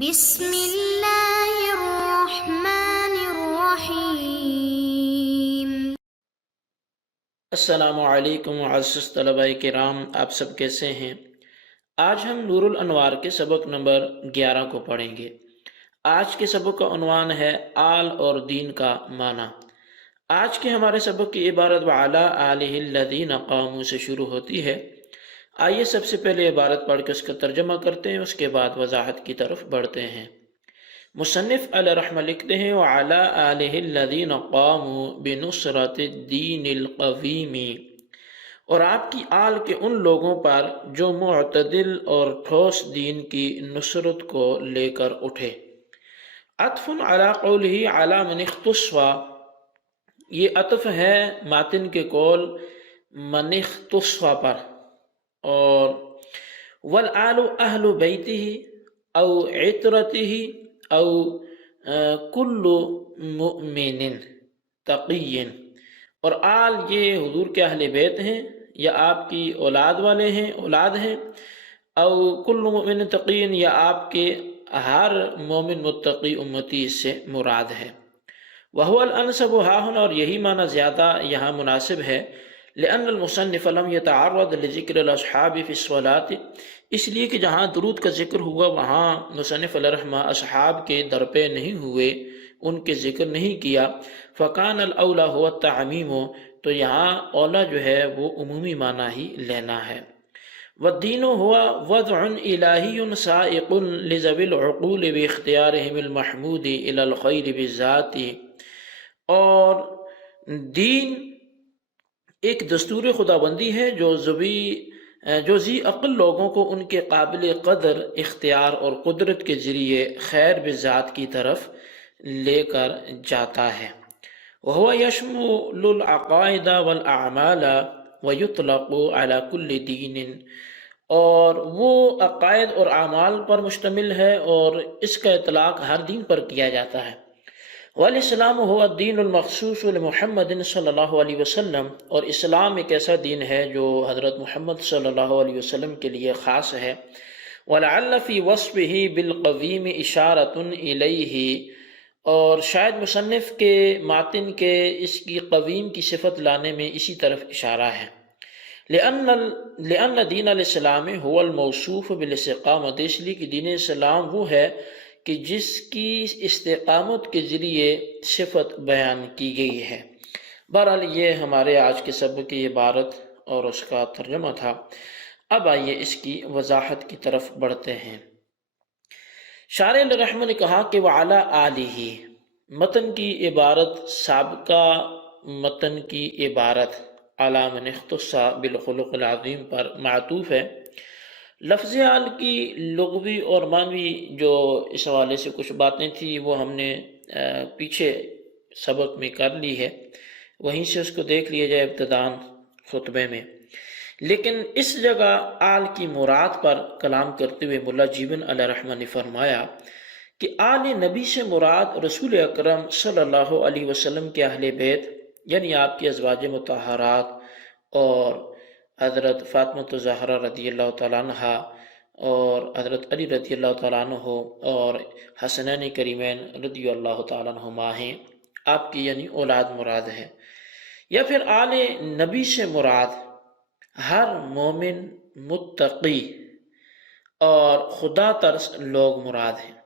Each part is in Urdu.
بسم اللہ الرحمن الرحیم۔ السلام علیکم معزز طلباء کرام، آپ سب کیسے ہیں؟ آج ہم نور الانوار کے سبق نمبر 11 کو پڑھیں گے۔ آج کے سبق کا عنوان ہے آل اور دین کا معنی۔ آج کے ہمارے سبق کی عبارت وعلی آلہ الذین قاموا سے شروع ہوتی ہے۔ آئیے سب سے پہلے عبارت پڑھ کے اس کا ترجمہ کرتے ہیں، اس کے بعد وضاحت کی طرف بڑھتے ہیں۔ مصنف علیہ رحمہ لکھتے ہیں وعلی آلہ الذین قاموا بنصرۃ الدین القویم، اور آپ کی آل کے ان لوگوں پر جو معتدل اور ٹھوس دین کی نصرت کو لے کر اٹھے۔ عطف علی قولہ علی من اختص، یہ عطف ہے ماتن کے قول من اختص پر، اور والآل اہل بیتہ او عطرتہ او کل مؤمن تقی، اور آل یہ حضور کے اہل بیت ہیں یا آپ کی اولاد والے ہیں، اولاد ہیں، او کل مؤمن تقی یا آپ کے ہر مومن متقی امتی سے مراد ہے۔ وہو الانسب ہاہنا، اور یہی معنی زیادہ یہاں مناسب ہے، لأن المصنف لم يتعرض لذکر الاصحاب فی الصلاۃ، اس لیے کہ جہاں درود کا ذکر ہوا وہاں مصنف علیہ رحمہ اصحاب کے درپے نہیں ہوئے، ان کے ذکر نہیں کیا۔ فکان الاولی هو التعمیم، تو یہاں اولا جو ہے وہ عمومی معنی ہی لینا ہے۔ والدین هو وضع الہی سائق لذوی العقول باختیارهم المحمود الى الخیر بالذات، اور دین ایک دستور خداوندی ہے جو ذی عقل لوگوں کو ان کے قابل قدر اختیار اور قدرت کے ذریعے خیر بذات کی طرف لے کر جاتا ہے۔ وهو يشمل العقائد والاعمال ويطلق على كل دین، اور وہ عقائد اور اعمال پر مشتمل ہے اور اس کا اطلاق ہر دین پر کیا جاتا ہے۔ والاسلام هو الدین المخصوص لمحمد صلی اللہ علیہ وسلم، اور اسلام ایک ایسا دین ہے جو حضرت محمد صلی اللہ علیہ وسلم کے لیے خاص ہے۔ ولعل فی وصفہ بالقویم اشارۃ الیہ، اور شاید مصنف کے ماتن کے اس کی قویم کی صفت لانے میں اسی طرف اشارہ ہے۔ لأن دین الاسلام هو الموصوف بالاستقامۃ، اس لیے کہ دین اسلام وہ ہے کہ جس کی استقامت کے ذریعے صفت بیان کی گئی ہے۔ بہرحال یہ ہمارے آج کے سبق کی عبارت اور اس کا ترجمہ تھا۔ اب آئیے اس کی وضاحت کی طرف بڑھتے ہیں۔ شارح علیہ رحمہ نے کہا کہ وعلی آلہ، متن کی عبارت سابقہ متن کی عبارت علی من اختص بالخلق العظیم پر معطوف ہے۔ لفظ آل کی لغوی اور معنوی جو اس حوالے سے کچھ باتیں تھیں وہ ہم نے پیچھے سبق میں کر لی ہے، وہیں سے اس کو دیکھ لیا جائے ابتداً خطبے میں۔ لیکن اس جگہ آل کی مراد پر کلام کرتے ہوئے ملا جیبن علیہ رحمہ نے فرمایا کہ آل نبی سے مراد رسول اکرم صلی اللہ علیہ وسلم کے اہل بیت، یعنی آپ کی ازواج مطہرات اور حضرت فاطمہ الزہرا رضی اللہ تعالیٰ عنہ اور حضرت علی رضی اللہ تعالیٰ عنہ اور حسنین کریمین رضی اللہ تعالیٰ عنہما ہیں، آپ کی یعنی اولاد مراد ہے۔ یا پھر آل نبی سے مراد ہر مومن متقی اور خدا ترس لوگ مراد ہیں،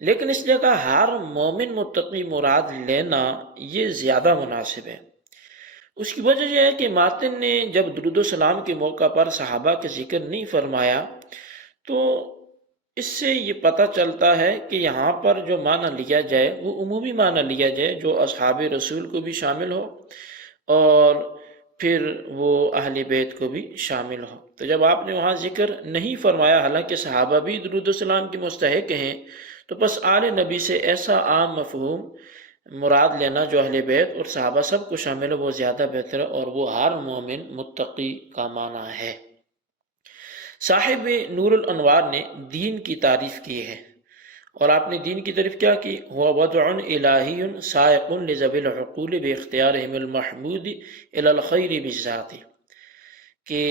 لیکن اس جگہ ہر مومن متقی مراد لینا یہ زیادہ مناسب ہے۔ اس کی وجہ یہ ہے کہ ماتن نے جب درود و سلام کے موقع پر صحابہ کے ذکر نہیں فرمایا تو اس سے یہ پتہ چلتا ہے کہ یہاں پر جو معنی لیا جائے وہ عمومی معنی لیا جائے جو اصحاب رسول کو بھی شامل ہو اور پھر وہ اہل بیت کو بھی شامل ہو۔ تو جب آپ نے وہاں ذکر نہیں فرمایا حالانکہ صحابہ بھی درود و سلام کے مستحق ہیں، تو بس آل نبی سے ایسا عام مفہوم مراد لینا جو اہل بیت اور صحابہ سب کو شامل ہو وہ زیادہ بہتر ہے، اور وہ ہر مومن متقی کا معنی ہے۔ صاحب نور الانوار نے دین کی تعریف کی ہے، اور آپ نے دین کی تعریف کیا کی؟ هو وضع الہی سائق لذوی العقول باختیارهم المحمود الى الخیر بالذات، کہ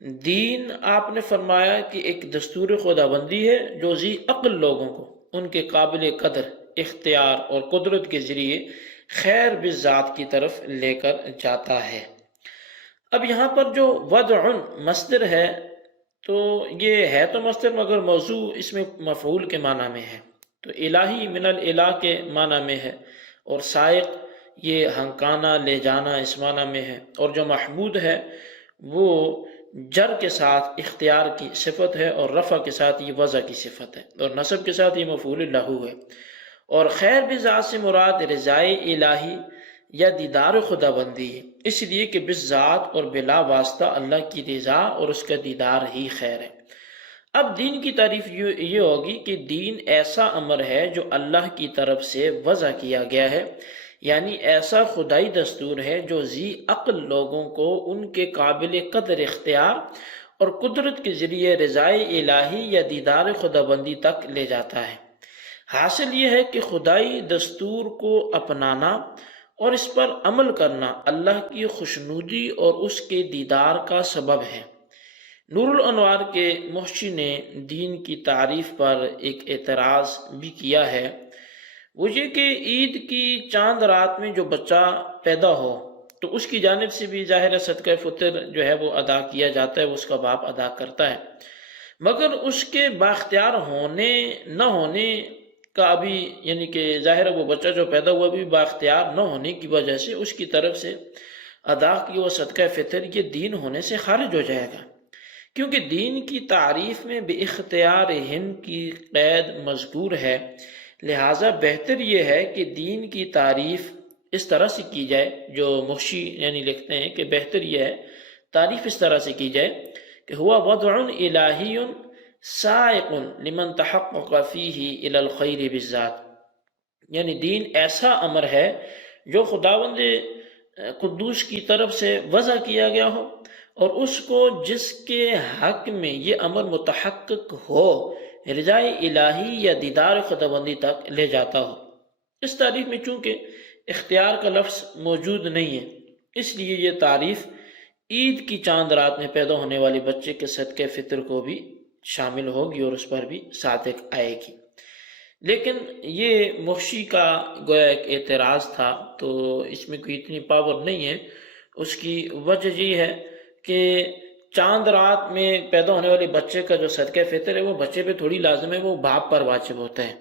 دین آپ نے فرمایا کہ ایک دستور خداوندی ہے جو ذی عقل لوگوں کو ان کے قابل قدر اختیار اور قدرت کے ذریعے خیر بالذات کی طرف لے کر جاتا ہے۔ اب یہاں پر جو وضع مصدر ہے تو یہ ہے تو مصدر مگر موضوع اس میں مفعول کے معنی میں ہے، تو الہی من الالہ کے معنی میں ہے، اور سائق یہ ہنکانا لے جانا اس معنی میں ہے، اور جو محمود ہے وہ جر کے ساتھ اختیار کی صفت ہے، اور رفع کے ساتھ یہ وضع کی صفت ہے، اور نصب کے ساتھ یہ مفعول لہو ہے۔ اور خیر بذات سے مراد رضائے الہی یا دیدار خدا بندی ہے، اس لیے کہ بالذات اور بلا واسطہ اللہ کی رضا اور اس کا دیدار ہی خیر ہے۔ اب دین کی تعریف یہ ہوگی کہ دین ایسا امر ہے جو اللہ کی طرف سے وضع کیا گیا ہے، یعنی ایسا خدائی دستور ہے جو ذی عقل لوگوں کو ان کے قابل قدر اختیار اور قدرت کے ذریعے رضائے الہی یا دیدار خدا بندی تک لے جاتا ہے۔ حاصل یہ ہے کہ خدائی دستور کو اپنانا اور اس پر عمل کرنا اللہ کی خوشنودی اور اس کے دیدار کا سبب ہے۔ نور الانوار کے محشی نے دین کی تعریف پر ایک اعتراض بھی کیا ہے، وہ یہ کہ عید کی چاند رات میں جو بچہ پیدا ہو تو اس کی جانب سے بھی ظاہر صدقہ فطر جو ہے وہ ادا کیا جاتا ہے، وہ اس کا باپ ادا کرتا ہے، مگر اس کے بااختیار ہونے نہ ہونے کا ابھی یعنی کہ ظاہر وہ بچہ جو پیدا ہوا بھی بااختیار نہ ہونے کی وجہ سے اس کی طرف سے ادا کی وہ صدقہ فطر یہ دین ہونے سے خارج ہو جائے گا، کیونکہ دین کی تعریف میں بے اختیار ہند کی قید مذکور ہے، لہٰذا بہتر یہ ہے کہ دین کی تعریف اس طرح سے کی جائے، جو محشی یعنی لکھتے ہیں کہ بہتر یہ ہے تعریف اس طرح سے کی جائے کہ ہوا وضع الہی سائق لمن تحقق فیہ الی الخیر بالذات، یعنی دین ایسا امر ہے جو خداوند قدوس کی طرف سے وضع کیا گیا ہو اور اس کو جس کے حق میں یہ امر متحقق ہو رضائے الہی یا دیدار خداوندی تک لے جاتا ہو۔ اس تعریف میں چونکہ اختیار کا لفظ موجود نہیں ہے، اس لیے یہ تعریف عید کی چاند رات میں پیدا ہونے والے بچے کے صدقہ فطر کو بھی شامل ہوگی اور اس پر بھی صادق آئے گی۔ لیکن یہ محشی کا گویا ایک اعتراض تھا، تو اس میں کوئی اتنی پاور نہیں ہے۔ اس کی وجہ یہ ہے کہ چاند رات میں پیدا ہونے والے بچے کا جو صدقہ فطر ہے وہ بچے پہ تھوڑی لازم ہے، وہ باپ پر واجب ہوتا ہے،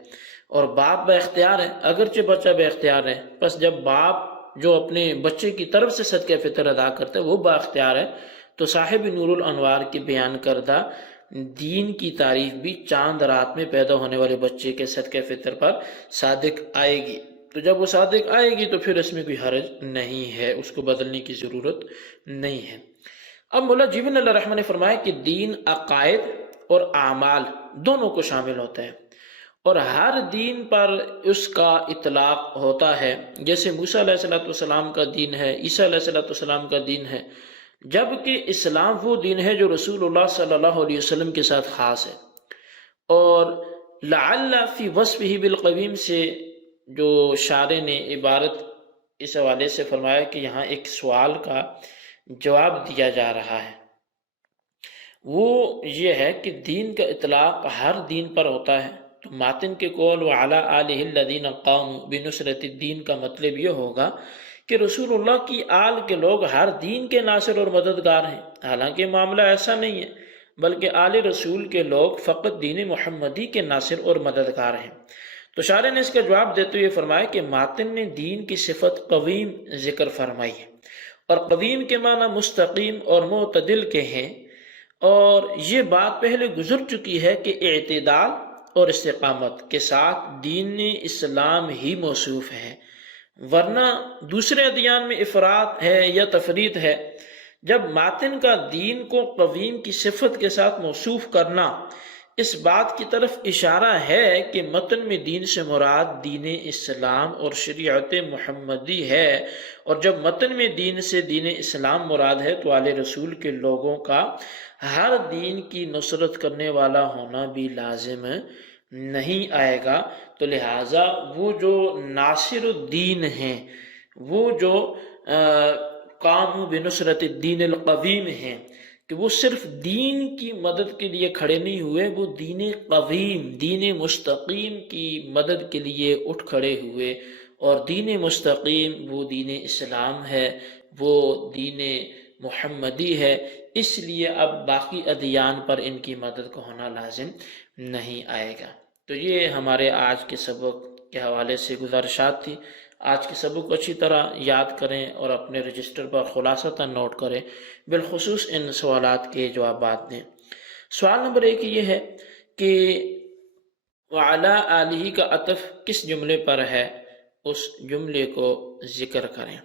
اور باپ با اختیار ہے، اگرچہ بچہ بے اختیار ہے، بس جب باپ جو اپنے بچے کی طرف سے صدقہ فطر ادا کرتا ہے وہ با اختیار ہے، تو صاحب نور الانوار کی بیان کردہ دین کی تعریف بھی چاند رات میں پیدا ہونے والے بچے کے صدقہ فطر پر صادق آئے گی۔ تو جب وہ صادق آئے گی تو پھر اس میں کوئی حرج نہیں ہے، اس کو بدلنے کی ضرورت نہیں ہے۔ اب مولا جیون اللہ رحمہ نے فرمایا کہ دین عقائد اور اعمال دونوں کو شامل ہوتا ہے، اور ہر دین پر اس کا اطلاق ہوتا ہے، جیسے موسیٰ علیہ السلام کا دین ہے، عیسیٰ علیہ السلام کا دین ہے، جبکہ اسلام وہ دین ہے جو رسول اللہ صلی اللہ علیہ وسلم کے ساتھ خاص ہے۔ اور لعل فی وصفہ بالقویم سے جو شارح نے عبارت اس حوالے سے فرمایا کہ یہاں ایک سوال کا جواب دیا جا رہا ہے، وہ یہ ہے کہ دین کا اطلاق ہر دین پر ہوتا ہے، تو ماتن کے قول وعلی آلہ الذین قاموا بنصرۃ الدین کا مطلب یہ ہوگا کہ رسول اللہ کی آل کے لوگ ہر دین کے ناصر اور مددگار ہیں، حالانکہ معاملہ ایسا نہیں ہے، بلکہ آل رسول کے لوگ فقط دین محمدی کے ناصر اور مددگار ہیں۔ تو شارح نے اس کا جواب دیتے ہوئے فرمایا کہ ماتن نے دین کی صفت قویم ذکر فرمائی ہے، اور قویم کے معنی مستقیم اور معتدل کے ہیں، اور یہ بات پہلے گزر چکی ہے کہ اعتدال اور استقامت کے ساتھ دین اسلام ہی موصوف ہے، ورنہ دوسرے ادیان میں افراط ہے یا تفریط ہے۔ جب ماتن کا دین کو قویم کی صفت کے ساتھ موصوف کرنا اس بات کی طرف اشارہ ہے کہ متن میں دین سے مراد دین اسلام اور شریعت محمدی ہے، اور جب متن میں دین سے دین اسلام مراد ہے تو آل رسول کے لوگوں کا ہر دین کی نصرت کرنے والا ہونا بھی لازم نہیں آئے گا۔ تو لہٰذا وہ جو ناصر الدین ہیں، وہ جو قام بنصرت الدین القویم ہیں، کہ وہ صرف دین کی مدد کے لیے کھڑے نہیں ہوئے، وہ دین قویم، دین مستقیم کی مدد کے لیے اٹھ کھڑے ہوئے، اور دین مستقیم وہ دین اسلام ہے، وہ دین محمدی ہے، اس لیے اب باقی ادیان پر ان کی مدد کو ہونا لازم نہیں آئے گا۔ تو یہ ہمارے آج کے سبق کے حوالے سے گزارشات تھی۔ آج کے سبق کو اچھی طرح یاد کریں اور اپنے رجسٹر پر خلاصتاً نوٹ کریں، بالخصوص ان سوالات کے جوابات دیں۔ سوال نمبر 1 یہ ہے کہ وعلی آلہ کا عطف کس جملے پر ہے، اس جملے کو ذکر کریں۔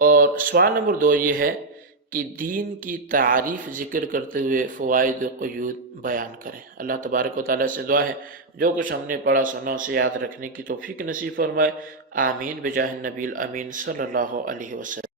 اور سوال نمبر 2 یہ ہے کہ دین کی تعریف ذکر کرتے ہوئے فوائد و قیود بیان کریں۔ اللہ تبارک و تعالیٰ سے دعا ہے جو کچھ ہم نے پڑھا سنا اسے یاد رکھنے کی توفیق نصیب فرمائے، آمین بجاہ النبی الامین صلی اللہ علیہ وسلم۔